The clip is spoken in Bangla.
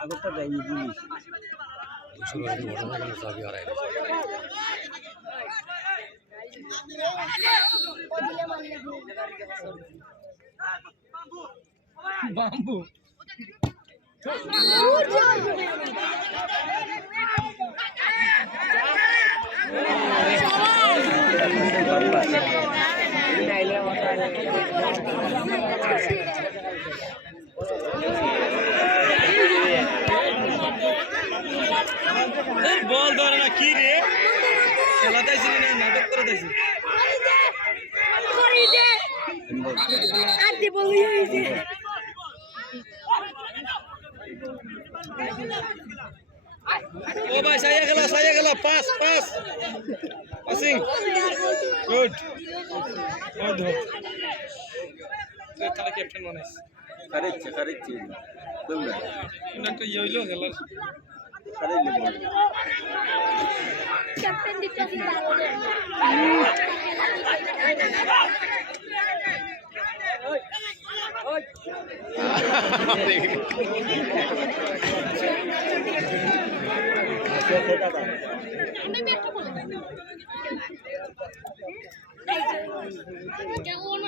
আগরটা যাই পুলিশ বাম্বু বল ধরে না কি রে খেলাতেছি না নাটক করে দিয়েছি ও ভাই সাইয়া গেল পাস পাসিং গুড তারা ক্যাপ্টেন বানাইছে কারেক্ট তোমরা একটা ইয়েলো খেলার ক্যাপ্টেন দিতেছি কেমন